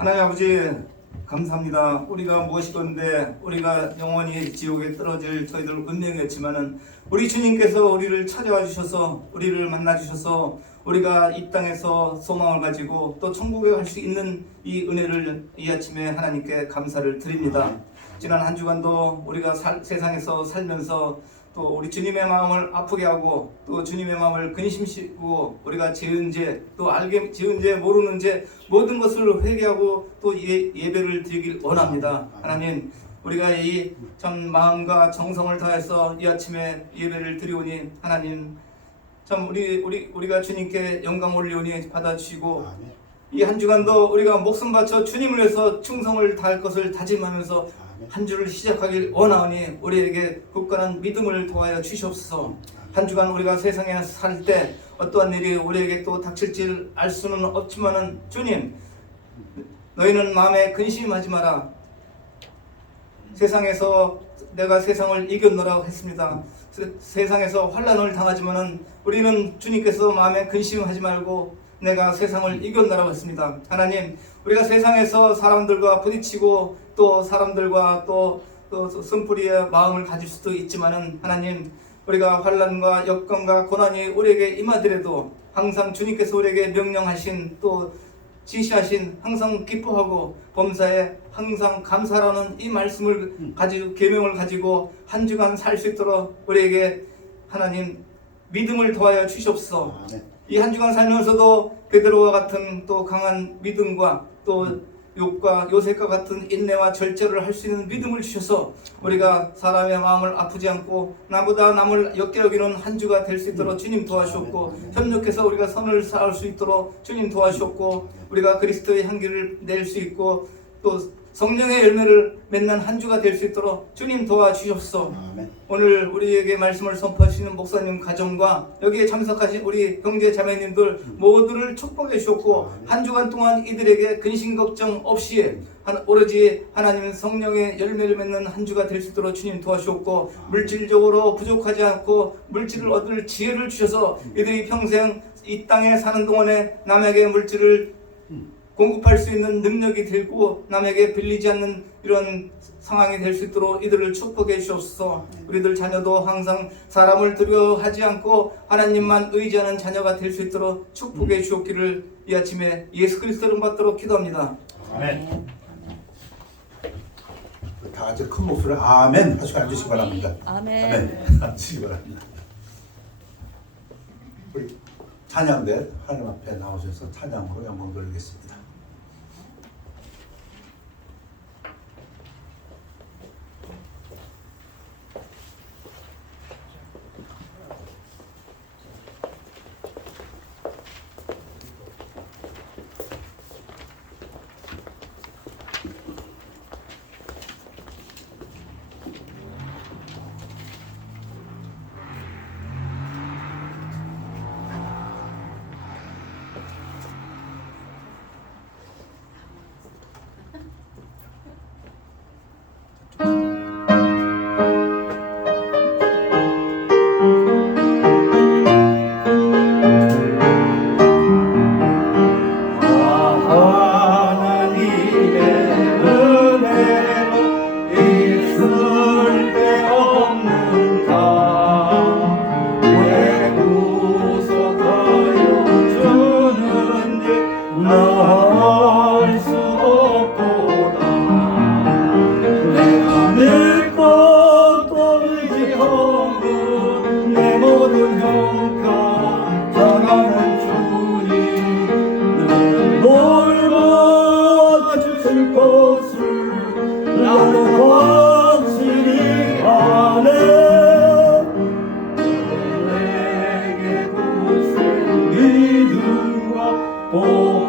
하나님 아버지 감사합니다. 우리가 무엇이건데 우리가 영원히 지옥에 떨어질 저희들 운명이었지만은 우리 주님께서 우리를 찾아와 주셔서 우리를 만나 주셔서 우리가 이 땅에서 소망을 가지고 또 천국에 갈 수 있는 이 은혜를 이 아침에 하나님께 감사를 드립니다. 지난 한 주간도 우리가 세상에서 살면서 또 우리 주님의 마음을 아프게 하고 또 주님의 마음을 근심시키고 우리가 지은 죄 또 알게 지은 죄 모르는 죄 모든 것을 회개하고 또 예배를 드리길 원합니다. 하나님 우리가 이 참 마음과 정성을 다해서 이 아침에 예배를 드리오니 하나님 참 우리가 주님께 영광 올리오니 받아주시고 이 한 주간도 우리가 목숨 바쳐 주님을 위해서 충성을 다할 것을 다짐하면서 한 주를 시작하길 원하오니 우리에게 굳건한 믿음을 도하여 주시옵소서. 한 주간 우리가 세상에 살 때 어떠한 일이 우리에게 또 닥칠지 알 수는 없지만은 주님 너희는 마음에 근심하지 마라. 세상에서 내가 세상을 이겼노라고 했습니다. 세상에서 환난을 당하지만은 우리는 주님께서 마음에 근심하지 말고 내가 세상을 이겼노라고 했습니다. 하나님 우리가 세상에서 사람들과 부딪히고 또 사람들과 또 쓴뿌리의 마음을 가질 수도 있지만은 하나님 우리가 환난과 역경과 고난이 우리에게 임하더라도 항상 주님께서 우리에게 명령하신 또 지시하신 항상 기뻐하고 범사에 항상 감사라는 이 말씀을 가지고 계명을 가지고 한 주간 살 수 있도록 우리에게 하나님 믿음을 더하여 주시옵소서. 이 한 주간 살면서도 베드로와 같은 또 강한 믿음과 또 욥과 요셉과 같은 인내와 절제를 할 수 있는 믿음을 주셔서 우리가 사람의 마음을 아프지 않고 나보다 남을 역겨 여기는 한 주가 될 수 있도록 주님 도와주셨고 협력해서 우리가 선을 쌓을 수 있도록 주님 도와주셨고 우리가 그리스도의 향기를 낼 수 있고 또 성령의 열매를 맺는 한 주가 될 수 있도록 주님 도와주셨소. 오늘 우리에게 말씀을 선포하시는 목사님 가정과 여기에 참석하신 우리 형제 자매님들 모두를 축복해 주셨고 한 주간 동안 이들에게 근심 걱정 없이 오로지 하나님 성령의 열매를 맺는 한 주가 될 수 있도록 주님 도와주셨고 물질적으로 부족하지 않고 물질을 얻을 지혜를 주셔서 이들이 평생 이 땅에 사는 동안에 남에게 물질을 공급할 수 있는 능력이 되고 남에게 빌리지 않는 이런 상황이 될 수 있도록 이들을 축복해 주옵소서. 우리들 자녀도 항상 사람을 두려워하지 않고 하나님만 의지하는 자녀가 될 수 있도록 축복해 주옵기를 이 아침에 예수 그리스도를 받도록 기도합니다. 아멘. 다 같이 큰 목소리로 아멘 하시고 앉으시기 바랍니다. 아멘. 앉으시기 바랍니다. 우리 찬양대 하나님 앞에 나오셔서 찬양으로 영광 돌리겠습니다.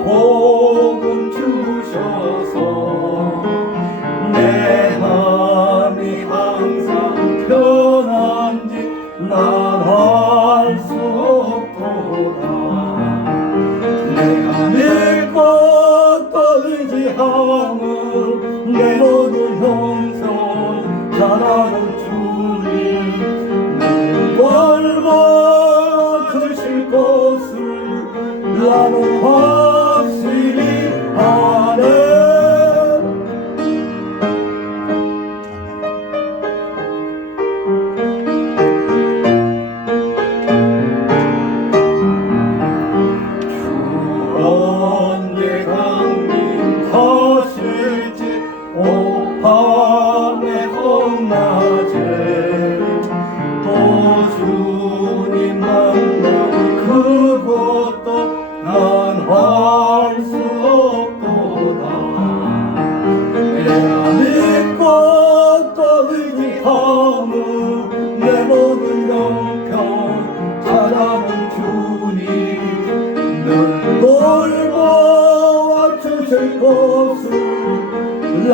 복음 주셔서 내 마음이 항상 편한지 난 알 수 없도다. 내가 믿고 의지함은 내 모든 형성 잘하는 주님 넓어 크실 것을 나는 확실히 아네.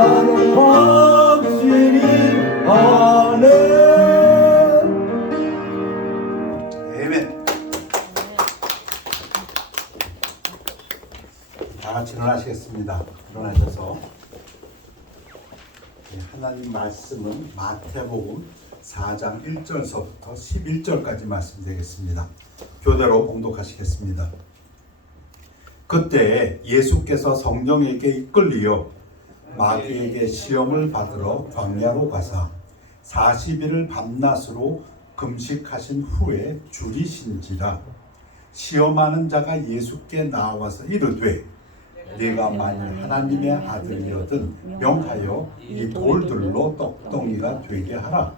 나는 확실히 아네. 아멘. 다 같이 일어나시겠습니다. 일어나셔서 하나님 말씀은 마태복음 4장 1절서부터 11절까지 말씀드리겠습니다. 교대로 봉독하시겠습니다. 그때 예수께서 성령에게 이끌리어 마귀에게 시험을 받으러 광야로 가사 40일을 밤낮으로 금식하신 후에 줄이신지라. 시험하는 자가 예수께 나와서 이르되 네가 만일 하나님의 아들이거든 명하여 이 돌들로 떡덩이가 되게 하라.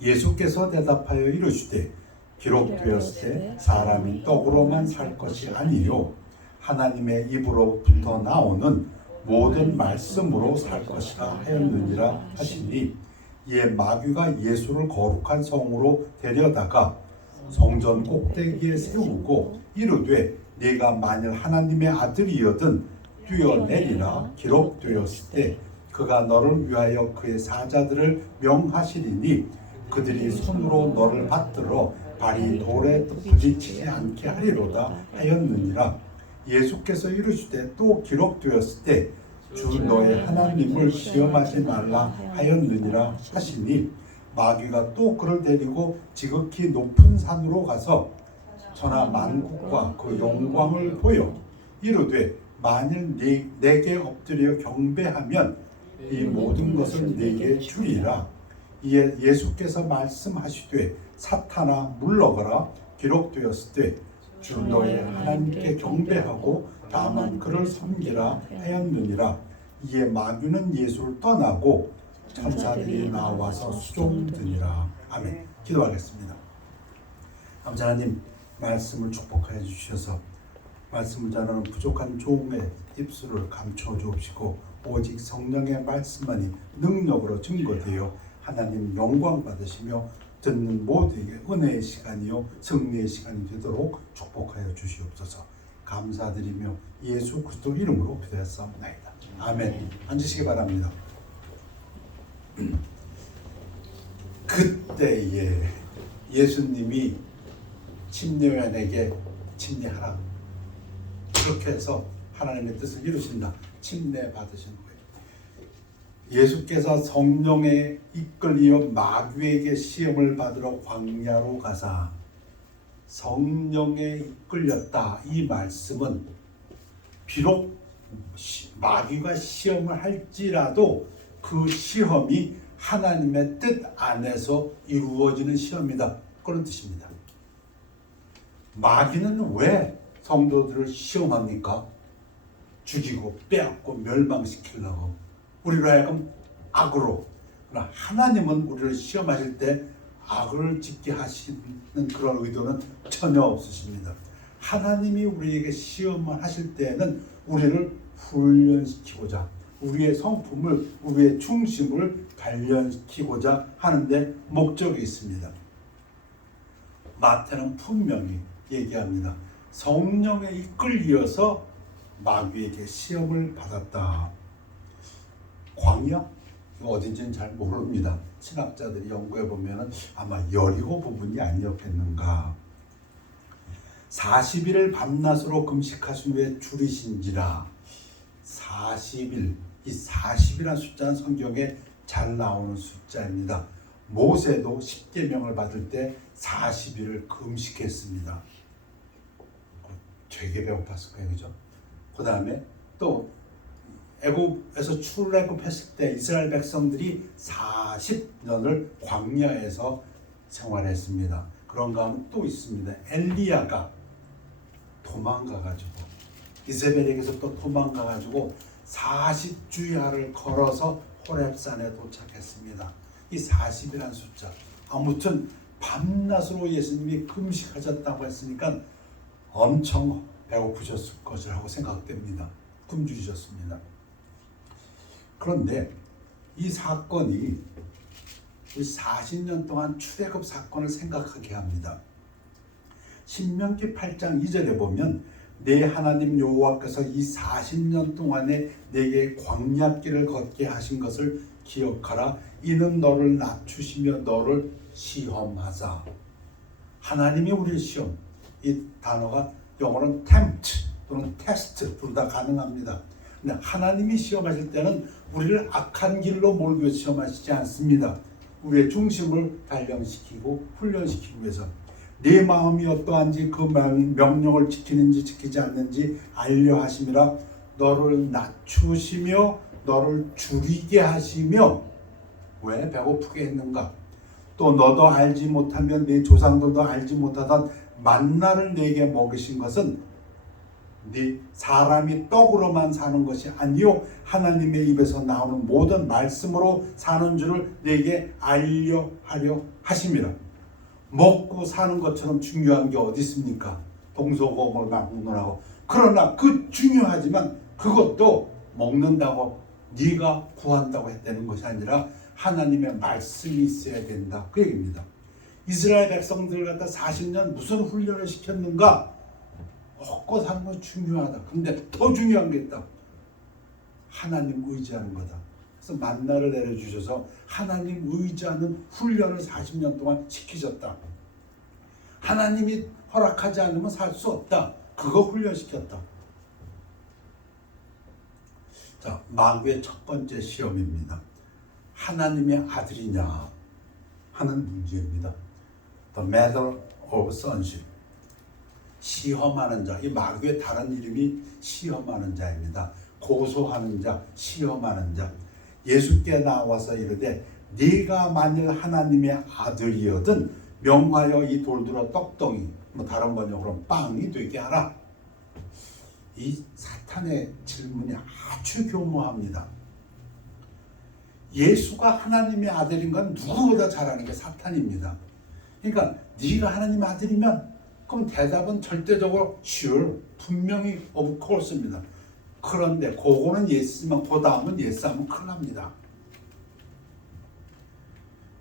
예수께서 대답하여 이르시되 기록되었을 때 사람이 떡으로만 살 것이 아니요 하나님의 입으로부터 나오는 모든 말씀으로 살 것이라 하였느니라 하시니, 이에 마귀가 예수를 거룩한 성으로 데려다가 성전 꼭대기에 세우고 이르되 네가 만일 하나님의 아들이거든 뛰어내리라. 기록되었을 때 그가 너를 위하여 그의 사자들을 명하시리니 그들이 손으로 너를 받들어 발이 돌에 부딪히지 않게 하리로다 하였느니라. 예수께서 이르시되 또 기록되었을 때 주 너의 하나님을 시험하지 말라 하였느니라 하시니, 마귀가 또 그를 데리고 지극히 높은 산으로 가서 천하 만국과 그 영광을 보여 이르되 만일 내게 엎드려 경배하면 이 모든 것을 내게 주리라. 이에 예수께서 말씀하시되 사탄아 물러가라. 기록되었을 때 주 너의 하나님께 경배하고 다만 그를 섬기라 하였느니라. 이에 마귀는 예수를 떠나고 천사들이 나와서 수종드니라. 아멘. 기도하겠습니다. 아버지 하나님, 말씀을 축복하여 주셔서 말씀을 전하는 부족한 종의 입술을 감춰 주옵시고 오직 성령의 말씀만이 능력으로 증거되어 하나님 영광 받으시며 듣는 모두에게 은혜의 시간이요 승리의 시간이 되도록 축복하여 주시옵소서. 감사드리며 예수 그리스도 이름으로 기도했사옵나이다. 아멘. 앉으시기 바랍니다. 그때에 예수님이 침례요한에게 침례하라, 그렇게 해서 하나님의 뜻을 이루신다. 침례 받으신 거예요. 예수께서 성령에 이끌리어 마귀에게 시험을 받으러 광야로 가사 성령에 이끌렸다. 이 말씀은 비록 마귀가 시험을 할지라도 그 시험이 하나님의 뜻 안에서 이루어지는 시험이다, 그런 뜻입니다. 마귀는 왜 성도들을 시험합니까? 죽이고 빼앗고 멸망시키려고, 우리로 하여금 악으로. 그러나 하나님은 우리를 시험하실 때 악을 짓게 하시는 그런 의도는 전혀 없으십니다. 하나님이 우리에게 시험을 하실 때에는 우리를 훈련시키고자, 우리의 성품을, 우리의 중심을 단련시키고자 하는데 목적이 있습니다. 마태는 분명히 얘기합니다. 성령에 이끌려서 마귀에게 시험을 받았다. 광야? 이거 어딘지는 잘 모릅니다. 신학자들이 연구해 보면 아마 여리고 부분이 아니었겠는가. 40일을 밤낮으로 금식하신 후에 줄이신지라. 40일, 이 40이라는 숫자는 성경에 잘 나오는 숫자입니다. 모세도 10계명을 받을 때 40일을 금식했습니다. 되게 배고팠을 거예요, 그죠? 그 다음에 또 애굽에서 출애굽했을 때 이스라엘 백성들이 40년을 광야에서 생활했습니다. 그런 가운데 또 있습니다. 엘리야가 도망가가지고, 이세벨에게서 또 도망가가지고 40주야를 걸어서 호렙산에 도착했습니다. 이 40이라는 숫자, 아무튼 밤낮으로 예수님이 금식하셨다고 했으니까 엄청 배고프셨을 것이라고 생각됩니다. 굶주리셨습니다. 그런데 이 사건이 40년 동안 출애굽 사건을 생각하게 합니다. 신명기 8장 2절에 보면 내 하나님 여호와께서 이 40년 동안에 내게 광야길을 걷게 하신 것을 기억하라. 이는 너를 낮추시며 너를 시험하사. 하나님이 우리를 시험. 이 단어가 영어로는 tempt 또는 test 둘 다 가능합니다. 근데 하나님이 시험하실 때는 우리를 악한 길로 몰기 위해서 시험하시지 않습니다. 우리의 중심을 단련시키고 훈련시키기 위해서 내 마음이 어떠한지 그 명령을 지키는지 지키지 않는지 알려 하심이라. 너를 낮추시며 너를 줄이게 하시며. 왜 배고프게 했는가? 또 너도 알지 못하면 네 조상들도 알지 못하던 만나를 내게 먹이신 것은 네 사람이 떡으로만 사는 것이 아니요 하나님의 입에서 나오는 모든 말씀으로 사는 줄을 내게 알려 하려 하심이라. 먹고 사는 것처럼 중요한 게 어디 있습니까? 동서고금을 막론하고. 그러나 그 중요하지만 그것도 먹는다고 네가 구한다고 했다는 것이 아니라 하나님의 말씀이 있어야 된다, 그 얘기입니다. 이스라엘 백성들 갖다 40년 무슨 훈련을 시켰는가? 먹고 사는 건 중요하다. 근데 더 중요한 게 있다. 하나님 의지하는 거다. 그래서 만나를 내려주셔서 하나님 의지하는 훈련을 40년 동안 시키셨다. 하나님이 허락하지 않으면 살 수 없다. 그거 훈련시켰다. 자, 마귀의 첫 번째 시험입니다. 하나님의 아들이냐 하는 문제입니다. The matter of sonship. 시험하는 자. 이 마귀의 다른 이름이 시험하는 자입니다. 고소하는 자, 시험하는 자. 예수께 나와서 이르되 네가 만일 하나님의 아들이거든 명하여 이 돌들어 떡덩이, 다른 번역으로 빵이 되게 하라. 이 사탄의 질문이 아주 교묘합니다. 예수가 하나님의 아들인 건 누구보다 잘 아는 게 사탄입니다. 그러니까 네가 하나님의 아들이면 그럼 대답은 절대적으로 sure, 분명히 of course입니다. 그런데 그거는 예스지만 그 다음은 예스 하면 큰일 납니다.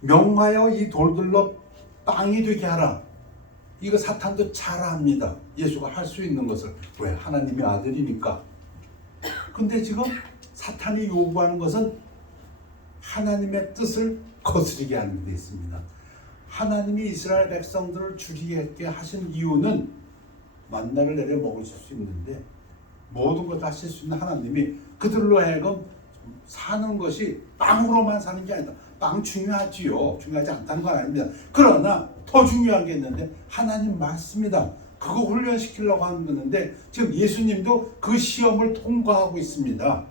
명하여 이 돌들로 빵이 되게 하라. 이거 사탄도 잘 압니다. 예수가 할 수 있는 것을. 왜? 하나님의 아들이니까. 근데 지금 사탄이 요구하는 것은 하나님의 뜻을 거스르게 하는 데 있습니다. 하나님이 이스라엘 백성들을 줄이게 하신 이유는 만나를 내려 먹을 수 있는데 모든 것을 하실 수 있는 하나님이 그들로 하여금 사는 것이 빵으로만 사는 게 아니다. 빵 중요하지요. 중요하지 않다는 건 아닙니다. 그러나 더 중요한 게 있는데 하나님 말씀이다. 그거 훈련시키려고 하는 건데 지금 예수님도 그 시험을 통과하고 있습니다.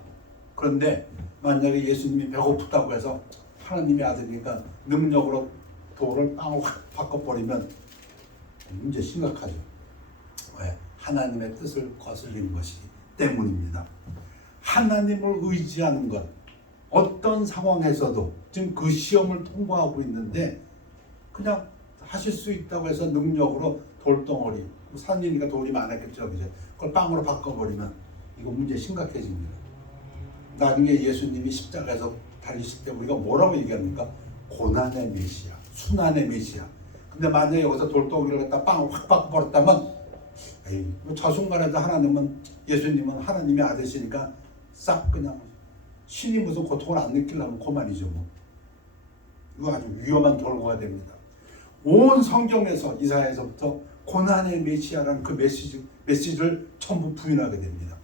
그런데 만약에 예수님이 배고프다고 해서 하나님의 아들이니까 능력으로 돌을 빵으로 확 바꿔버리면 문제 심각하죠. 왜? 하나님의 뜻을 거슬린 것이기 때문입니다. 하나님을 의지하는 것, 어떤 상황에서도 지금 그 시험을 통과하고 있는데 그냥 하실 수 있다고 해서 능력으로 돌덩어리, 산이니까 돌이 많았겠죠, 그죠? 그걸 빵으로 바꿔버리면 이거 문제 심각해집니다. 나중에 예수님이 십자가에서 달리실 때 우리가 뭐라고 얘기합니까? 고난의 메시아, 순환의 메시아. 근데 만약에 여기서 돌덩이를 갖다 빵을 확 바꿔버렸다면 에이, 저 순간에도 하나님은, 예수님은 하나님의 아들이시니까 싹 그냥 신이 무슨 고통을 안 느끼려면 그만이죠. 뭐. 이거 아주 위험한 결과가 됩니다. 온 성경에서 이사야에서부터 고난의 메시아라는 그 메시지를 전부 부인하게 됩니다.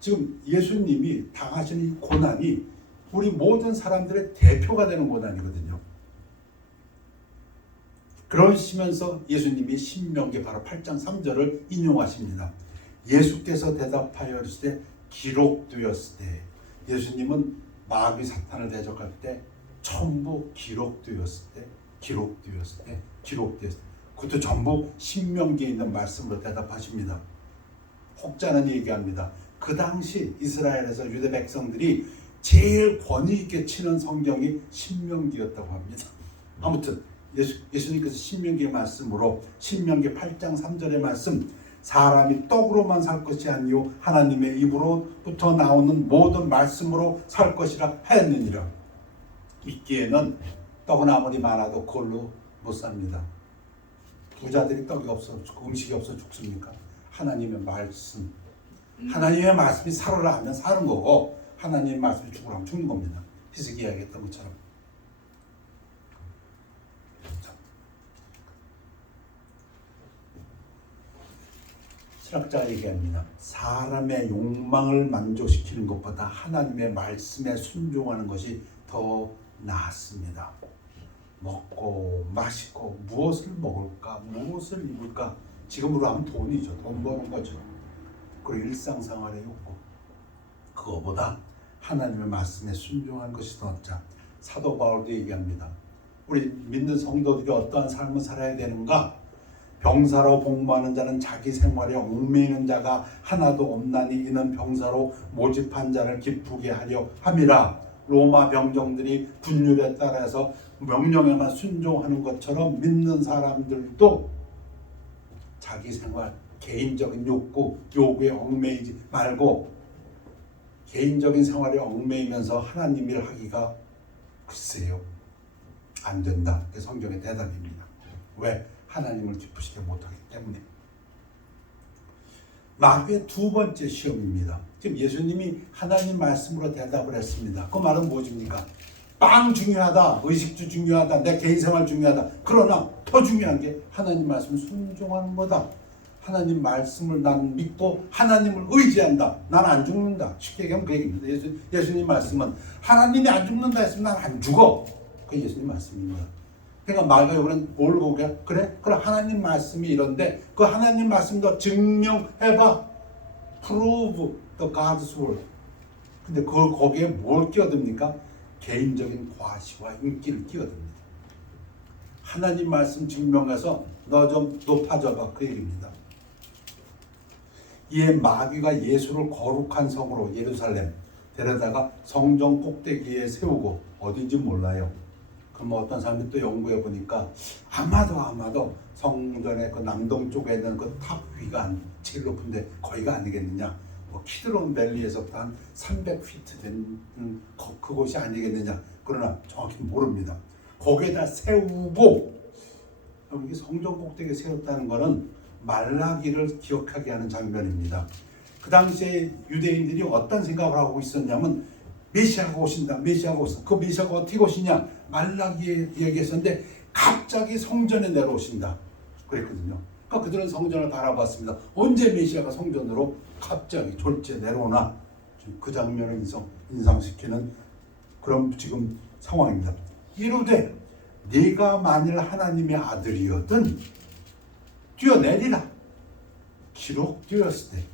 지금 예수님이 당하시는 이 고난이 우리 모든 사람들의 대표가 되는 고난이거든요. 그러시면서 예수님이 신명기 바로 8장 3절을 인용하십니다. 예수께서 대답하여 이르시되 기록되었을 때, 예수님은 마귀 사탄을 대적할 때 전부 기록되었을 때, 그것도 전부 신명기에 있는 말씀으로 대답하십니다. 혹자는 얘기합니다. 그 당시 이스라엘에서 유대 백성들이 제일 권위 있게 치는 성경이 신명기였다고 합니다. 아무튼 예수님께서 신명기의 말씀으로 신명기 8장 3절의 말씀, 사람이 떡으로만 살 것이 아니요 하나님의 입으로부터 나오는 모든 말씀으로 살 것이라 하였느니라. 있기에는 떡은 아무리 많아도 그걸로 못 삽니다. 부자들이 떡이 없어, 음식이 없어 죽습니까? 하나님의 말씀. 하나님의 말씀이 살아라 하면 사는 거고 하나님의 말씀이 죽으라 하면 죽는 겁니다. 히스기 이야기했던 것처럼. 신학자가 얘기합니다. 사람의 욕망을 만족시키는 것보다 하나님의 말씀에 순종하는 것이 더 낫습니다. 먹고 마시고 무엇을 먹을까 무엇을 입을까 지금으로 하면 돈이죠. 돈 버는 거죠. 그리고 일상생활의 욕구 그거보다 하나님의 말씀에 순종하는 것이 더 낫다. 사도 바울도 얘기합니다. 우리 믿는 성도들이 어떠한 삶을 살아야 되는가? 병사로 복무하는 자는 자기 생활에 얽매이는 자가 하나도 없나니 이는 병사로 모집한 자를 기쁘게 하려 함이라. 로마 병정들이 분율에 따라서 명령에만 순종하는 것처럼 믿는 사람들도 자기 생활, 개인적인 요구에 얽매이지 말고 개인적인 생활에 얽매이면서 하나님 일을 하기가 글쎄요 안 된다. 그게 성경의 대답입니다. 왜? 하나님을 기쁘시게 못하기 때문에. 마귀의 두 번째 시험입니다. 지금 예수님이 하나님 말씀으로 대답을 했습니다. 그 말은 무엇입니까? 빵 중요하다, 의식주 중요하다, 내 개인생활 중요하다. 그러나 더 중요한 게 하나님 말씀 순종하는 거다. 하나님 말씀을 난 믿고 하나님을 의지한다. 난 안 죽는다. 쉽게 얘기하면 그 얘기입니다. 예수님 말씀은 하나님이 안 죽는다 했으면 난 안 죽어. 그게 예수님 말씀입니다. 그러니까 마귀가 이번엔 뭘 보고 그래? 그럼 하나님 말씀이 이런데 그 하나님 말씀도 증명해봐. Prove the God's word. 근데 거기에 뭘 끼어듭니까? 개인적인 과시와 인기를 끼어듭니다. 하나님 말씀 증명해서 너 좀 높아져봐. 그 얘기입니다. 이에 마귀가 예수를 거룩한 성으로 예루살렘 데려다가 성전 꼭대기에 세우고 어딘지 몰라요. 그럼 어떤 사람이 또 연구해 보니까 아마도 성전의 그 남동쪽에 있는 그 탑 위가 제일 높은데 거기가 아니겠느냐. 뭐 키드론 밸리에서부터 한 300피트 된 그곳이 아니겠느냐. 그러나 정확히 모릅니다. 거기에다 세우고 여기 성전 꼭대기에 세웠다는 것은 말라기를 기억하게 하는 장면입니다. 그 당시에 유대인들이 어떤 생각을 하고 있었냐면 메시아가 오신다. 그 메시아가 어떻게 오시냐? 말라기에 얘기했었는데 갑자기 성전에 내려오신다. 그랬거든요. 그러니까 그들은 성전을 바라봤습니다. 언제 메시아가 성전으로 갑자기 졸지에 내려오나? 그 장면을 인상시키는 그런 지금 상황입니다. 이르되 네가 만일 하나님의 아들이거든 뛰어내리라. 기록되었을 때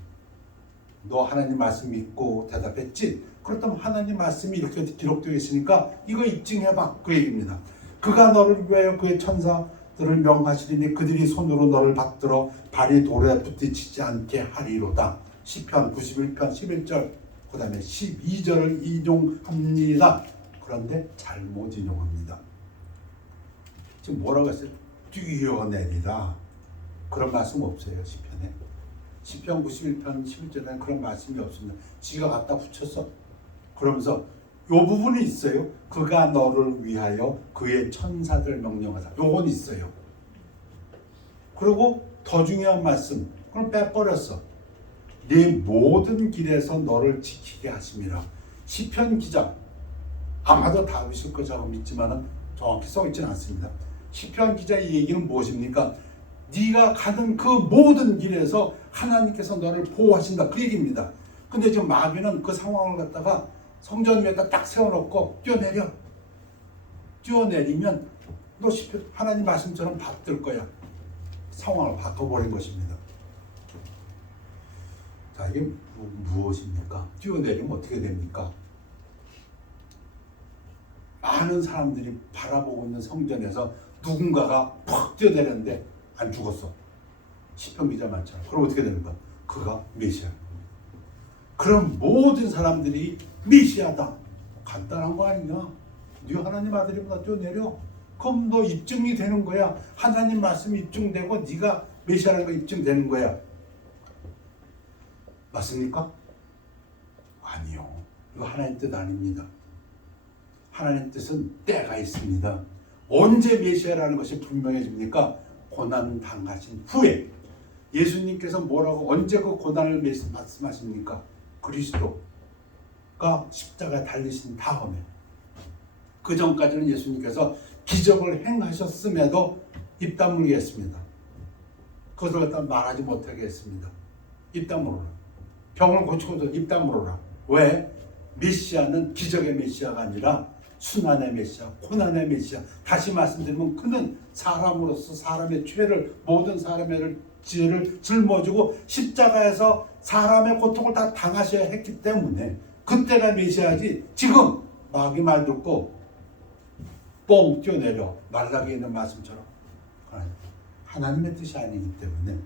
너 하나님 말씀 믿고 대답했지? 그렇다면 하나님 말씀이 이렇게 기록되어 있으니까 이거 입증해봐. 그 얘기입니다. 그가 너를 위하여 그의 천사들을 명하시리니 그들이 손으로 너를 받들어 발이 돌에 부딪히지 않게 하리로다. 시편 91편 11절 그 다음에 12절을 인용합니다. 그런데 잘못 인용합니다. 지금 뭐라고 했어요? 뛰어내리라. 그런 말씀 없어요. 시편에. 시편 91편 11절에는 그런 말씀이 없습니다. 지가 갖다 붙였어. 그러면서 요 부분이 있어요. 그가 너를 위하여 그의 천사들 명령하사. 요건 있어요. 그리고 더 중요한 말씀. 그럼 빼버렸어. 네 모든 길에서 너를 지키게 하심이라. 시편 기자 아마도 다윗일 것이라고 믿지만은 정확히 써있지는 않습니다. 시편 기자의 얘기는 무엇입니까? 네가 가는 그 모든 길에서 하나님께서 너를 보호하신다. 그 얘기입니다. 근데 지금 마귀는 그 상황을 갖다가 성전 위에다 딱 세워놓고 뛰어내리면 너 하나님 말씀처럼 받들 거야. 상황을 바꿔버린 것입니다. 자, 이게 무엇입니까? 뛰어내리면 어떻게 됩니까? 많은 사람들이 바라보고 있는 성전에서 누군가가 팍 뛰어내렸는데 안 죽었어. 시편 기자 많잖아. 그럼 어떻게 되는 거야? 그가 메시아. 그럼 모든 사람들이 메시아다. 간단한 거 아니냐? 네 하나님 아들이보다 뛰어내려. 그럼 너 입증이 되는 거야. 하나님 말씀이 입증되고 네가 메시아라는 거 입증되는 거야. 맞습니까? 아니요. 이거 하나님 뜻 아닙니다. 하나님 뜻은 때가 있습니다. 언제 메시아라는 것이 분명해집니까? 고난 당하신 후에 예수님께서 뭐라고 언제 그 고난을 말씀하십니까? 그리스도가 십자가에 달리신 다음에, 그 전까지는 예수님께서 기적을 행하셨음에도 입 다물게 했습니다. 그것을 갖다 말하지 못하게 했습니다. 입 다물어라. 병을 고치고도 입 다물어라. 왜? 메시아는 기적의 메시아가 아니라 순환의 메시아, 고난의 메시아. 다시 말씀드리면 그는 사람으로서 사람의 죄를, 모든 사람의 죄를 짊어지고 십자가에서 사람의 고통을 다 당하셔야 했기 때문에 그때가 메시아지, 지금 마귀 말 듣고 뻥 뛰어내려 말라기에 있는 말씀처럼 하나님의 뜻이 아니기 때문에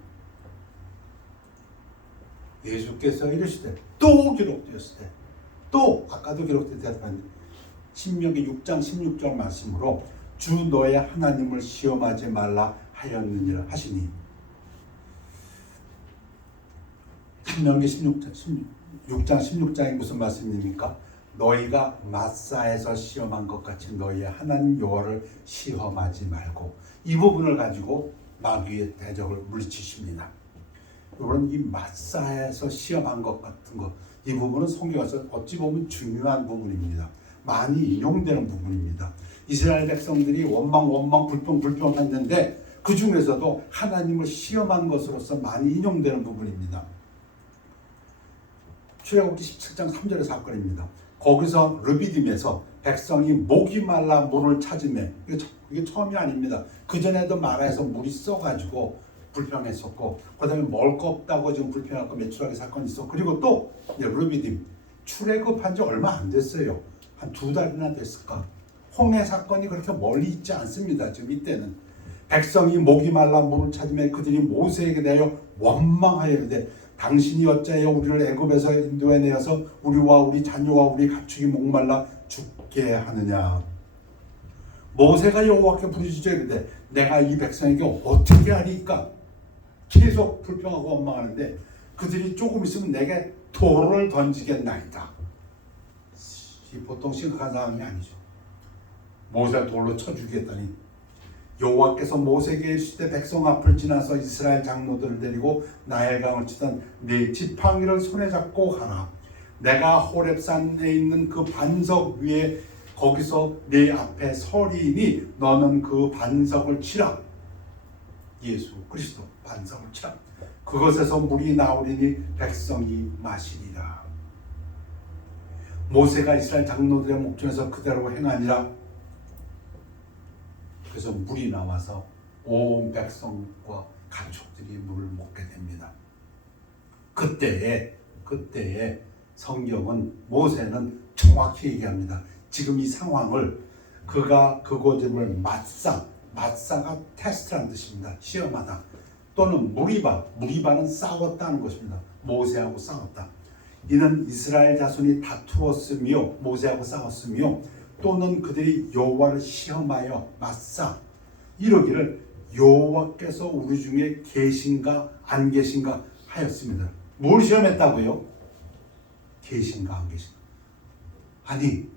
예수께서 이르시되, 또 기록되었을 때, 또 아까도 기록되었지만 신명기 6장 16절 말씀으로 주 너의 하나님을 시험하지 말라 하였느니라 하시니, 신명기 6장 16장이 무슨 말씀입니까? 너희가 마사에서 시험한 것 같이 너희의 하나님 여호와를 시험하지 말고, 이 부분을 가지고 마귀의 대적을 물리치십니다. 여러분, 이 마사에서 시험한 것 같은 것, 이 부분은 성경에서 어찌 보면 중요한 부분입니다. 많이 인용되는 부분입니다. 이스라엘 백성들이 원망 불평했는데 그 중에서도 하나님을 시험한 것으로서 많이 인용되는 부분입니다. 출애굽기 17장 3절의 사건입니다. 거기서 르비딤에서 백성이 목이 말라 물을 찾으매, 이게 처음이 아닙니다. 그 전에도 마라에서 물이 써가지고 불평했었고, 그 다음에 먹을 거 없다고 지금 불평하고 매출하기 사건이 있어. 그리고 또 르비딤 출애굽한 지 얼마 안 됐어요. 한 2달이나 됐을까. 홍해 사건이 그렇게 멀리 있지 않습니다. 지금 이때는 백성이 목이 말라 물을 찾으매 그들이 모세에게 대하여 원망하여 이르되, 당신이 어찌하여 우리를 애굽에서 인도해 내어서 우리와 우리 자녀와 우리 가축이 목말라 죽게 하느냐. 모세가 여호와께 부르짖어 이르되, 내가 이 백성에게 어떻게 하리까? 계속 불평하고 원망하는데 그들이 조금 있으면 내게 돌을 던지겠나이다. 이 보통 심각한 상황이 아니죠. 모세를 돌로 쳐 죽이겠다니. 여호와께서 모세에게 이르시되, 백성 앞을 지나서 이스라엘 장로들을 데리고 나일강을 치던 네 지팡이를 손에 잡고 가라. 내가 호렙산에 있는 그 반석 위에 거기서 네 앞에 서리니 너는 그 반석을 치라. 예수 그리스도 반석을 치라. 그것에서 물이 나오리니 백성이 마시리라. 모세가 이스라엘 장로들의 목전에서 그대로 행하니라. 그래서 물이 나와서 온 백성과 가축들이 물을 먹게 됩니다. 그때에 성경은, 모세는 정확히 얘기합니다. 지금 이 상황을 그가 그곳을 마사가 테스트라는 뜻입니다. 시험하다. 또는 무리바는 싸웠다는 것입니다. 모세하고 싸웠다. 이는 이스라엘 자손이 다투었으며 모세하고 싸웠으며, 또는 그들이 여호와를 시험하여 마사 이러기를, 여호와께서 우리 중에 계신가 안 계신가 하였습니다. 뭘 시험했다고요? 계신가 안 계신가. 아니,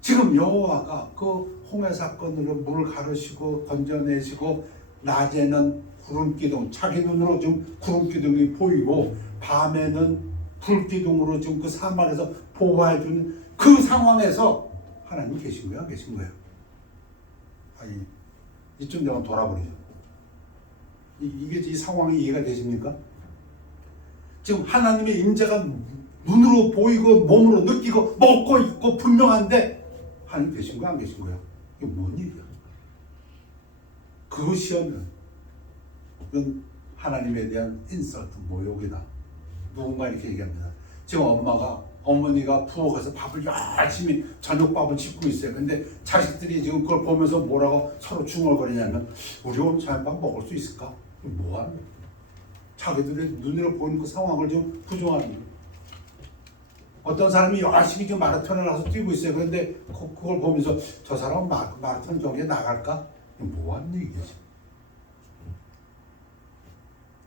지금 여호와가 그 홍해 사건으로 물을 가르시고 건져내시고, 낮에는 구름기둥, 자기 눈으로 지금 구름기둥이 보이고, 밤에는 불기둥으로 지금 그 사막에서 보호해 주는 그 상황에서 하나님 계신 거야, 계신 거야? 아니, 이쯤 되면 돌아버리죠. 이게 이 상황이 이해가 되십니까? 지금 하나님의 임재가 눈으로 보이고 몸으로 느끼고 먹고 있고 분명한데 하나님 계신 거야, 안 계신 거야? 이게 뭔 일이야? 그 시험은 이건 하나님에 대한 인설트, 모욕이다. 누군가 이렇게 얘기합니다. 지금 어머니가 부엌에서 밥을 열심히 저녁밥을 짓고 있어요. 근데 자식들이 지금 그걸 보면서 뭐라고 서로 중얼거리냐면, 우리 오늘 저녁밥 먹을 수 있을까? 뭐하는 거야? 자기들의 눈으로 보이는 그 상황을 좀 부정하는 거예요. 어떤 사람이 열심히 지금 마라톤을 나서 뛰고 있어요. 그런데 그걸 보면서 저 사람은 마라톤 경기에 나갈까? 뭐하는 얘기야 지금?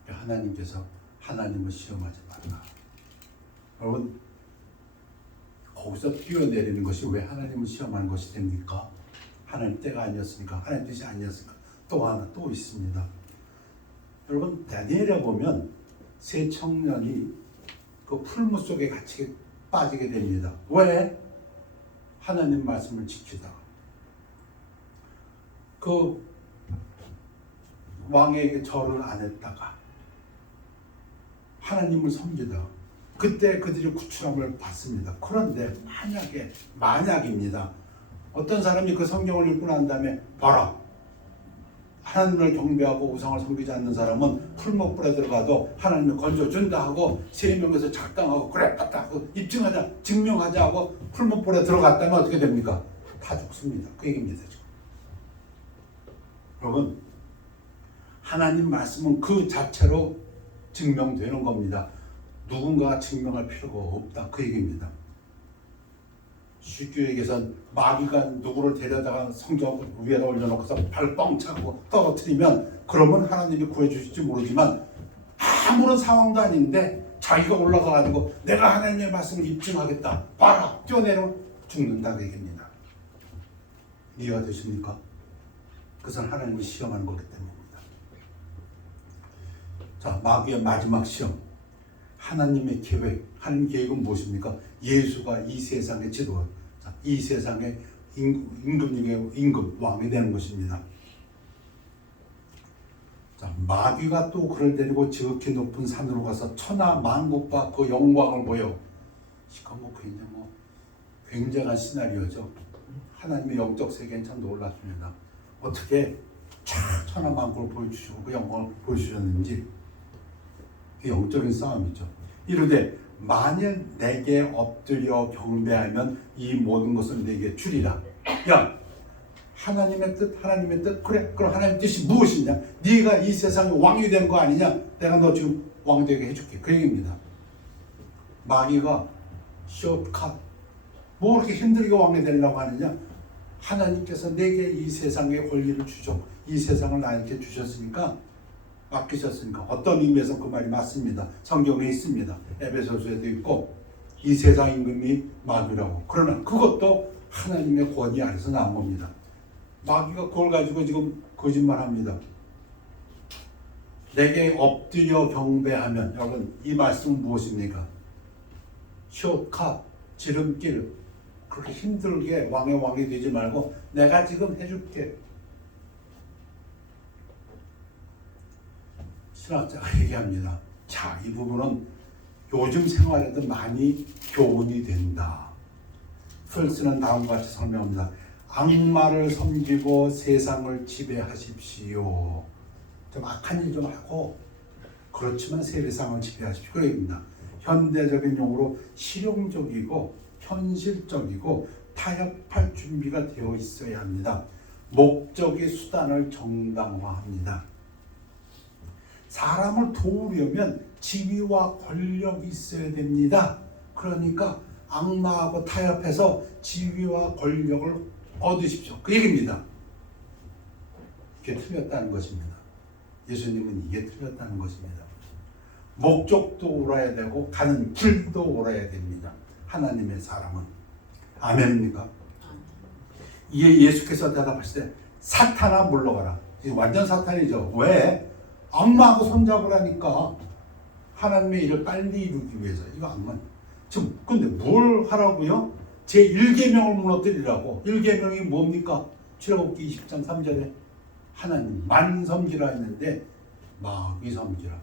하나님께서 하나님을 시험하지 말라. 여러분, 거기서 뛰어내리는 것이 왜 하나님을 시험하는 것이 됩니까? 하나님 때가 아니었으니까, 하나님 뜻이 아니었으니까. 또 하나 또 있습니다. 여러분 다니엘에 보면 세 청년이 그 풀무 속에 같이 빠지게 됩니다. 왜? 하나님 말씀을 지키다가 그 왕에게 절을 안 했다가 하나님을 섬기다가 그때 그들이 구출함을 받습니다. 그런데 만약입니다. 어떤 사람이 그 성경을 읽고 난 다음에 봐라, 하나님을 경배하고 우상을 섬기지 않는 사람은 풀목불에 들어가도 하나님을 건져준다 하고 세 명에서 작당하고 그래 맞다 하고 입증하자 증명하자 하고 풀목불에 들어갔다면 어떻게 됩니까? 다 죽습니다. 그 얘기입니다. 지금. 여러분, 하나님 말씀은 그 자체로 증명되는 겁니다. 누군가가 증명할 필요가 없다. 그 얘기입니다. 쉽게 얘기해서 마귀가 누구를 데려다가 성경 위에다 올려놓고서 발 뻥 차고 떨어뜨리면 그러면 하나님이 구해주실지 모르지만 아무런 상황도 아닌데 자기가 올라가가지고 내가 하나님의 말씀을 입증하겠다. 봐라. 뛰어내려 죽는다. 그 얘기입니다. 이해가 되십니까? 그것은 하나님을 시험하는 거기 때문입니다. 자, 마귀의 마지막 시험. 하나님의 계획. 하나님 계획은 무엇입니까? 예수가 이 세상의 지도, 이 세상의 임금 중에 임금, 왕이 되는 것입니다. 자, 마귀가 또 그를 데리고 지극히 높은 산으로 가서 천하 만국과 그 영광을 보여. 이거 굉장한 시나리오죠. 하나님의 영적 세계는 참 놀랍습니다. 어떻게 천하 만국을 보여주시고 그 영광을 보여주셨는지. 영적인 싸움이죠. 이르되 만일 내게 엎드려 경배하면 이 모든 것은 내게 주리라. 야, 하나님의 뜻. 그래, 그럼 하나님의 뜻이 무엇이냐? 네가 이 세상의 왕이 된 거 아니냐? 내가 너 지금 왕 되게 해줄게. 그 얘기입니다. 마귀가 숏컷 뭐 그렇게 힘들게 왕이 되려고 하느냐? 하나님께서 내게 이 세상의 권리를 주죠. 이 세상을 나에게 주셨으니까, 맡기셨으니까. 어떤 의미에서 그 말이 맞습니다. 성경에 있습니다. 에베소서에도 있고 이 세상 임금이 마귀라고. 그러나 그것도 하나님의 권위 아래서 나온 겁니다. 마귀가 그걸 가지고 지금 거짓말합니다. 내게 엎드려 경배하면, 여러분 이 말씀은 무엇입니까? 숏컷, 지름길, 그렇게 힘들게 왕이 되지 말고 내가 지금 해줄게. 신학자가 얘기합니다. 자, 이 부분은 요즘 생활에도 많이 교훈이 된다. 풀스는 다음과 같이 설명합니다. 악마를 섬기고 세상을 지배하십시오. 좀 악한 일 좀 하고 그렇지만 세상을 지배하십시오. 그 얘기입니다. 현대적인 용어로 실용적이고 현실적이고 타협할 준비가 되어 있어야 합니다. 목적의 수단을 정당화합니다. 사람을 도우려면 지위와 권력이 있어야 됩니다. 그러니까 악마하고 타협해서 지위와 권력을 얻으십시오. 그 얘기입니다. 이게 틀렸다는 것입니다. 예수님은 이게 틀렸다는 것입니다. 목적도 옳아야 되고 가는 길도 옳아야 됩니다. 하나님의 사람은. 아멘입니까? 이에 예수께서 대답하실 때 사탄아 물러가라. 완전 사탄이죠. 왜? 악마하고 손잡으라니까. 하나님의 일을 빨리 이루기 위해서. 이거 악마. 지금 근데 뭘 하라고요? 제 1계명을 무너뜨리라고. 1계명이 뭡니까? 출애굽기 20장 3절에 하나님만 섬기라 했는데 마귀 섬기라.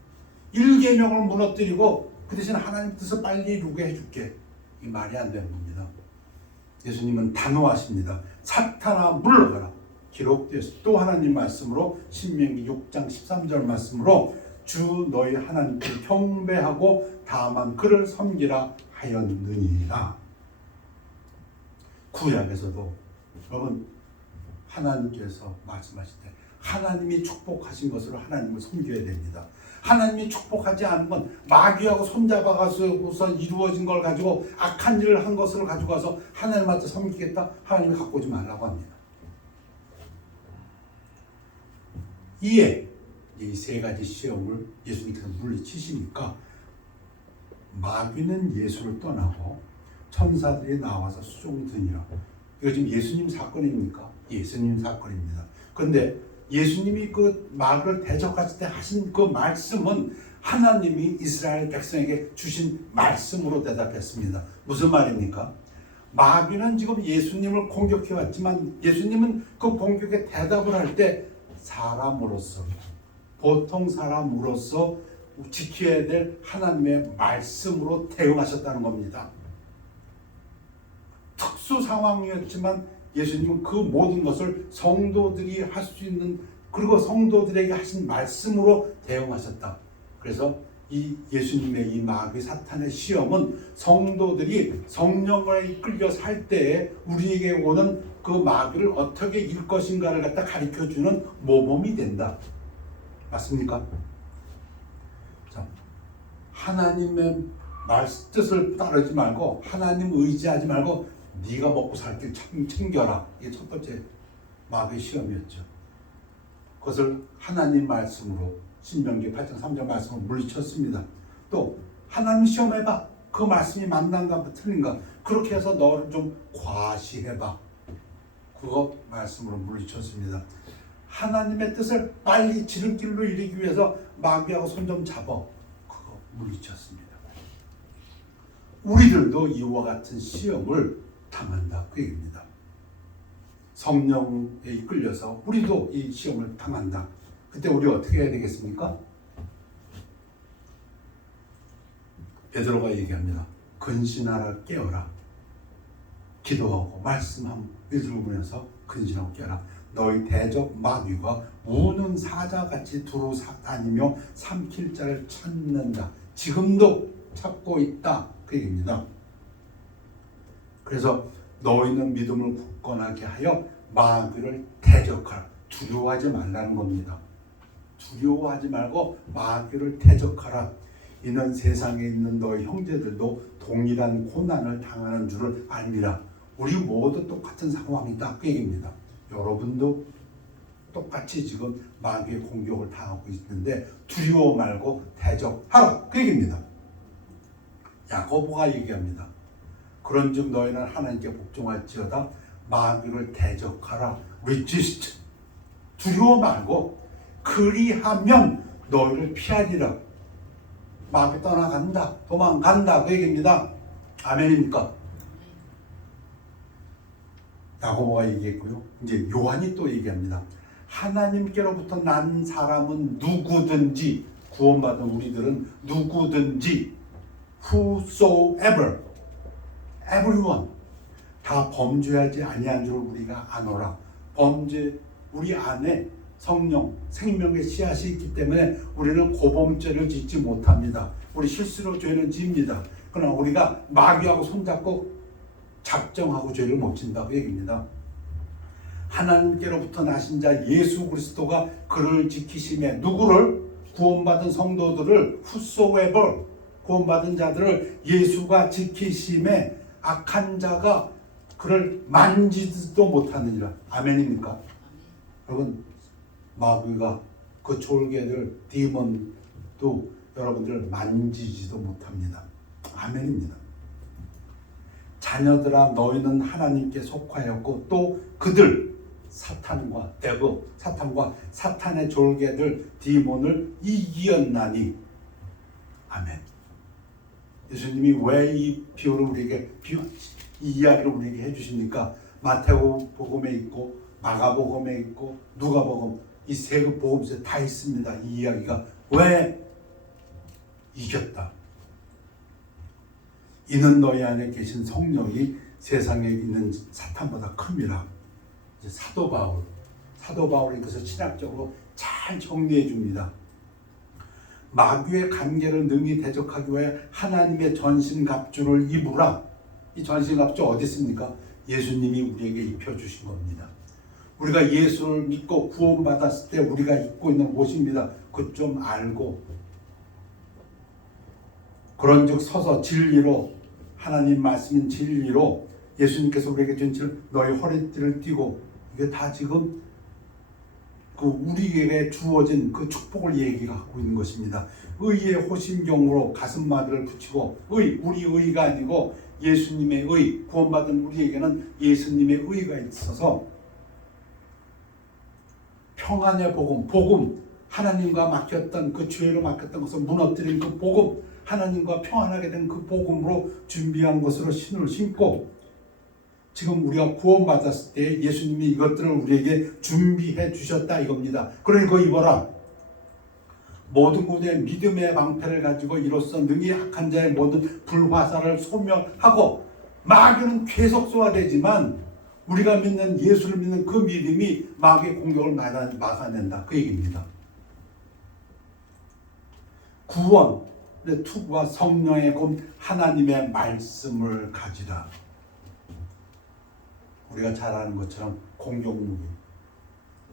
1계명을 무너뜨리고 그 대신 하나님 뜻을 빨리 이루게 해줄게. 이 말이 안 되는 겁니다. 예수님은 단호하십니다. 사탄아 물러가라. 기록되었어. 또 하나님 말씀으로 신명기 6장 13절 말씀으로 주 너희 하나님께 경배하고 다만 그를 섬기라 하였느니라. 구약에서도 여러분 하나님께서 말씀하실 때 하나님이 축복하신 것으로 하나님을 섬겨야 됩니다. 하나님이 축복하지 않은 건 마귀하고 손잡아가서 이루어진 걸 가지고 악한 일을 한 것을 가지고 와서 하나님한테 섬기겠다. 하나님이 갖고 오지 말라고 합니다. 이에 이 세 가지 시험을 예수님께서 물리치시니까 마귀는 예수를 떠나고 천사들이 나와서 수종드니라. 이거 지금 예수님 사건입니까? 예수님 사건입니다. 그런데 예수님이 그 마귀를 대적하실 때 하신 그 말씀은 하나님이 이스라엘 백성에게 주신 말씀으로 대답했습니다. 무슨 말입니까? 마귀는 지금 예수님을 공격해 왔지만 예수님은 그 공격에 대답을 할 때 사람으로서, 보통 사람으로서 지켜야 될 하나님의 말씀으로 대응하셨다는 겁니다. 특수 상황이었지만 예수님은 그 모든 것을 성도들이 할 수 있는, 그리고 성도들에게 하신 말씀으로 대응하셨다. 그래서 이 예수님의 이 마귀 사탄의 시험은 성도들이 성령에 이끌려 살 때에 우리에게 오는 그 마귀를 어떻게 이길 것인가를 갖다 가르쳐주는 모범이 된다. 맞습니까? 자, 하나님의 뜻을 따르지 말고, 하나님 의지하지 말고 네가 먹고 살 길 챙겨라. 이게 첫 번째 마귀의 시험이었죠. 그것을 하나님 말씀으로, 신명기 8장 3절 말씀으로 물리쳤습니다. 또 하나님 시험해봐. 그 말씀이 맞는가 틀린가. 그렇게 해서 너를 좀 과시해봐. 그거 말씀으로 물리쳤습니다. 하나님의 뜻을 빨리 지름길로 이르기 위해서 마귀하고 손 좀 잡아. 그거 물리쳤습니다. 우리들도 이와 같은 시험을 당한다. 그 얘기입니다. 성령에 이끌려서 우리도 이 시험을 당한다. 그때 우리 어떻게 해야 되겠습니까? 베드로가 얘기합니다. 근신하라, 깨어라. 기도하고 말씀함 읽으면서 근신하고 깨어라. 너희 대적 마귀가 우는 사자같이 두루 다니며 삼킬 자를 찾는다. 지금도 찾고 있다. 그 얘기입니다. 그래서 너희는 믿음을 굳건하게 하여 마귀를 대적하라. 두려워하지 말라는 겁니다. 두려워하지 말고 마귀를 대적하라. 이는 세상에 있는 너희 형제들도 동일한 고난을 당하는 줄을 알리라. 우리 모두 똑같은 상황이다. 그 얘기입니다. 여러분도 똑같이 지금 마귀의 공격을 당하고 있는데 두려워 말고 대적하라. 그 얘기입니다. 야고보가 얘기합니다. 그런즉 너희는 하나님께 복종할지어다. 마귀를 대적하라. resist. 두려워 말고 그리하면 너희를 피하리라. 마귀 떠나간다. 도망간다. 그 얘기입니다. 아멘입니까? 야고보가 얘기했고요. 이제 요한이 또 얘기합니다. 하나님께로부터 난 사람은 누구든지, 구원받은 우리들은 누구든지, whosoever, everyone, 다 범죄하지 아니한 줄 우리가 아노라. 범죄, 우리 안에 성령, 생명의 씨앗이 있기 때문에 우리는 고범죄를 짓지 못합니다. 우리 실수로 죄는 지입니다. 그러나 우리가 마귀하고 손잡고 작정하고 죄를 못 진다고 얘기입니다. 하나님께로부터 나신 자 예수 그리스도가 그를 지키심에, 누구를? 구원받은 성도들을, whosoever, 구원받은 자들을 예수가 지키심에 악한 자가 그를 만지지도 못하느니라. 아멘입니까? 여러분, 마귀가 그 졸개들, 디몬도 여러분들을 만지지도 못합니다. 아멘입니다. 자녀들아, 너희는 하나님께 속하였고 또 그들, 사탄과 데브, 사탄과 사탄의 졸개들, 디몬을 이기었나니. 아멘. 예수님이 왜 이 비유를 우리에게, 이 이야기를 우리에게 해주십니까? 마태복음에 있고 마가복음에 있고 누가복음, 이 세 복음서에 다 있습니다. 이 이야기가 왜 이겼다. 이는 너희 안에 계신 성령이 세상에 있는 사탄보다 큽니다. 이제 사도 바울이 그래서 신학적으로 잘 정리해 줍니다. 마귀의 관계를 능히 대적하기 위해 하나님의 전신갑주를 입으라. 이 전신갑주 어디 있습니까? 예수님이 우리에게 입혀주신 겁니다. 우리가 예수를 믿고 구원받았을 때 우리가 입고 있는 옷입니다. 그것 좀 알고, 그런즉 서서 진리로, 하나님 말씀인 진리로, 예수님께서 우리에게 주신 너희 허리띠를 띠고, 이게 다 지금 그 우리에게 주어진 그 축복을 얘기하고 있는 것입니다. 의의 호심경으로 가슴마디를 붙이고, 우리 의가 아니고 예수님의 의, 구원받은 우리에게는 예수님의 의가 있어서 평안의 복음, 하나님과 맡겼던 그 죄로 맡겼던 것을 무너뜨린 그 복음, 하나님과 평안하게 된 그 복음으로 준비한 것으로 신을 신고, 지금 우리가 구원받았을 때 예수님이 이것들을 우리에게 준비해 주셨다 이겁니다. 그러니 그거 입어라. 모든 군의 믿음의 방패를 가지고 이로써 능히 악한 자의 모든 불화살을 소멸하고, 마귀는 계속 쏘아대지만 우리가 믿는 예수를 믿는 그 믿음이 마귀의 공격을 막아낸다 그 얘기입니다. 구원의 투구와 성령의 검 하나님의 말씀을 가지라. 우리가 잘 아는 것처럼 공격무기,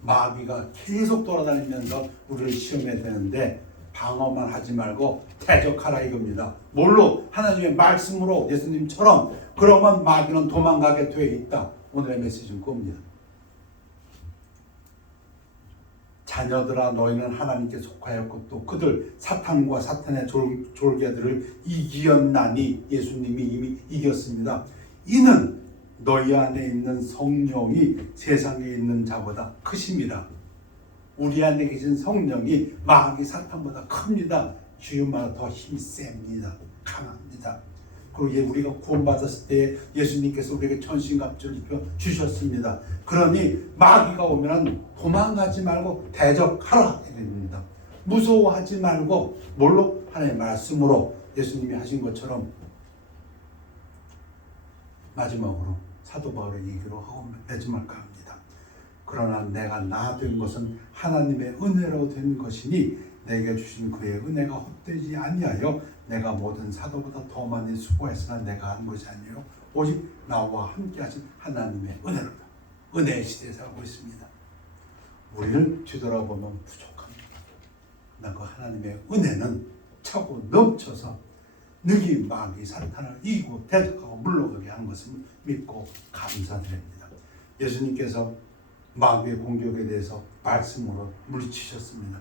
마귀가 계속 돌아다니면서 우리를 시험해야 되는데 방어만 하지 말고 대적하라 이겁니다. 뭘로? 하나님의 말씀으로, 예수님처럼. 그러면 마귀는 도망가게 되어 있다. 오늘의 메시지는 그겁니다. 자녀들아, 너희는 하나님께 속하였고 또 그들 사탄과 사탄의 졸개들을 이기었나니, 예수님이 이미 이겼습니다. 이는 너희 안에 있는 성령이 세상에 있는 자보다 크심이라. 우리 안에 계신 성령이 마귀 사탄보다 큽니다. 주님보다 더 힘이 셉니다. 강합니다. 그리고 우리가 구원받았을 때 예수님께서 우리에게 천신갑주를 입혀 주셨습니다. 그러니 마귀가 오면 도망가지 말고 대적하라 이랍니다. 무서워하지 말고 뭘로? 하나님의 말씀으로, 예수님이 하신 것처럼. 마지막으로 사도 바울의 얘기로 하고 마지막까 합니다. 그러나 내가 나 된 것은 하나님의 은혜로 된 것이니 내게 주신 그의 은혜가 헛되지 아니하여 내가 모든 사도보다 더 많이 수고했으나 내가 한 것이 아니요 오직 나와 함께 하신 하나님의 은혜로다. 은혜의 시대에 살고 있습니다. 우리를 뒤돌아보면 부족합니다. 그 하나님의 은혜는 차고 넘쳐서 능히 마귀 사탄을 이기고 대적하고 물러가게 하는 것을 믿고 감사드립니다. 예수님께서 마귀의 공격에 대해서 말씀으로 물리치셨습니다.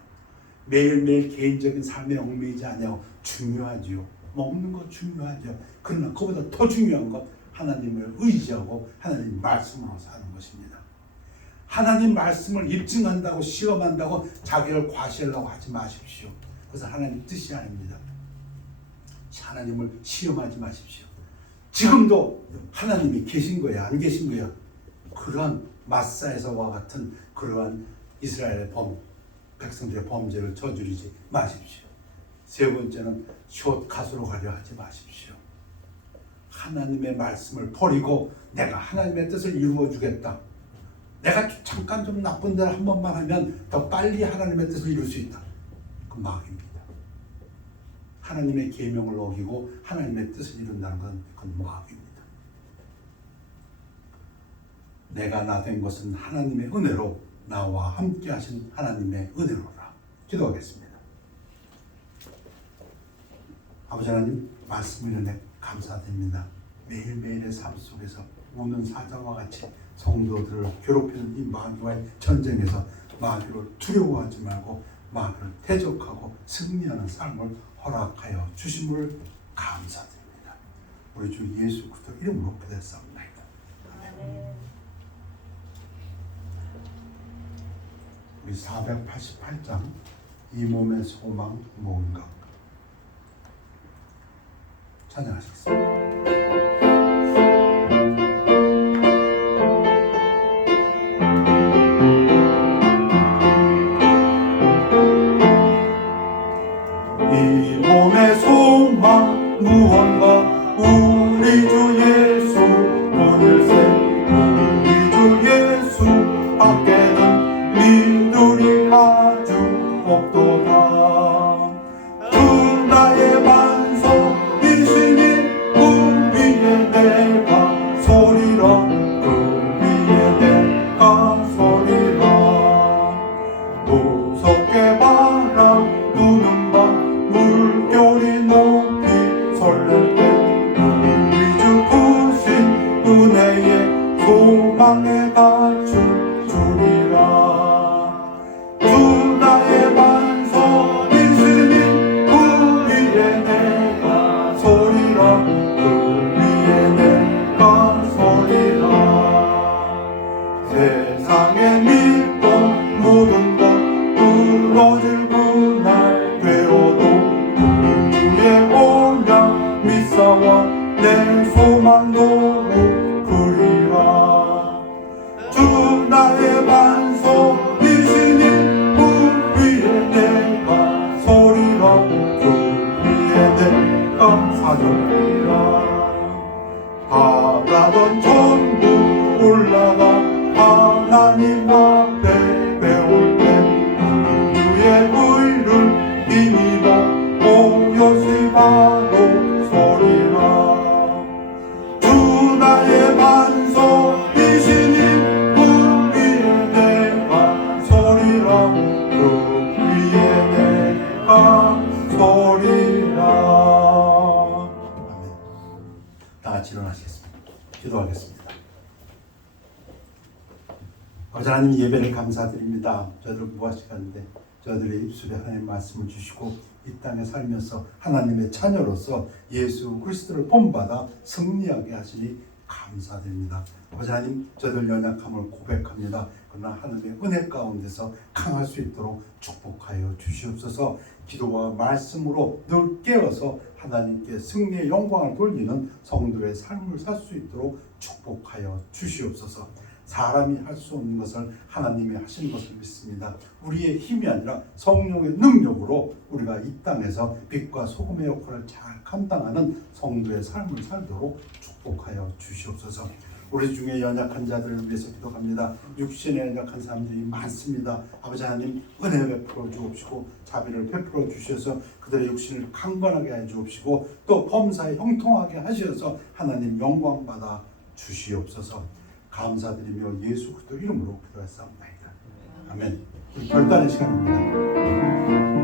매일매일 개인적인 삶에 얽매이지 않냐고. 중요하지요. 먹는 거 중요하죠. 그러나 그보다 더 중요한 건 하나님을 의지하고 하나님 말씀으로 사는 것입니다. 하나님 말씀을 입증한다고 시험한다고 자기를 과시하려고 하지 마십시오. 그것은 하나님 뜻이 아닙니다. 하나님을 시험하지 마십시오. 지금도 하나님이 계신 거야, 안 계신 거야? 그러한 마사에서와 같은 그러한 이스라엘의 백성들의 범죄를 저지르지 마십시오. 세 번째는 숏 가수로 가려 하지 마십시오. 하나님의 말씀을 버리고 내가 하나님의 뜻을 이루어 주겠다. 내가 잠깐 좀 나쁜 데를 한 번만 하면 더 빨리 하나님의 뜻을 이룰 수 있다. 그 마귀입니다. 하나님의 계명을 어기고 하나님의 뜻을 이룬다는 건 그건 마귀입니다. 내가 나 된 것은 하나님의 은혜로 나와 함께 하신 하나님의 은혜로라. 기도하겠습니다. 아버지 하나님, 말씀을 은혜 감사드립니다. 매일매일의 삶 속에서 우는 사자와 같이 성도들을 괴롭히는 이 마귀와의 전쟁에서 마귀를 두려워하지 말고 마귀를 대적하고 승리하는 삶을 허락하여 주심을 감사드립니다. 우리 주 예수 그리스도 이름으로 기도했사옵나이다. 우리 488장 이 몸의 소망 뭔가 찬양하시겠습니다. 이 몸의 소망 무언가 우리 주 예수 오늘세 우리 주 예수 밖에는 믿음이 아주 없도다. 주 나의 반석이시니 그 위에 내가 서리라. 그 위에 내가 서리라. 무섭게 바람 부는 밤 물결이 높이 설렐 때 우리 주 부신 은혜의 소망에 갖춘 주리라. 주 나의 반석이시니 나와 내 소망도 그리라. 주 나의 반석이시니 그 위에 내가 서리라. 그 위에 내가 사적이라. 바라던 전부 올라가 하나님 앞에 배울 때 주의 의를 힘입어 오롯이 바로 서리라. 주 나의 반석이시니 그 위에 내가 서리라. 그 위에 내가 서리라. 아멘. 다 같이 일어나시겠습니다. 기도하겠습니다. 아버지 하나님, 예배를 감사드립니다. 저희들 무엇이간데 저희들의 입술에 하나님 말씀을 주시고 이 땅에 살면서 하나님의 자녀로서 예수 그리스도를 본받아 승리하게 하시니 감사드립니다. 아버지 하나님, 저희들 연약함을 고백합니다. 그러나 하나님의 은혜 가운데서 강할 수 있도록 축복하여 주시옵소서. 기도와 말씀으로 늘 깨어서 하나님께 승리의 영광을 돌리는 성도의 삶을 살 수 있도록 축복하여 주시옵소서. 사람이 할 수 없는 것을 하나님이 하시는 것을 믿습니다. 우리의 힘이 아니라 성령의 능력으로 우리가 이 땅에서 빛과 소금의 역할을 잘 감당하는 성도의 삶을 살도록 축복하여 주시옵소서. 우리 중에 연약한 자들을 위해서 기도합니다. 육신에 연약한 사람들이 많습니다. 아버지 하나님, 은혜 베풀어 주옵시고 자비를 베풀어 주셔서 그들의 육신을 강건하게 해 주옵시고 또 범사에 형통하게 하셔서 하나님 영광 받아 주시옵소서. 감사드리며 예수 그리스도 이름으로 기도했사옵나이다. 아멘. 우리 결단의 시간입니다.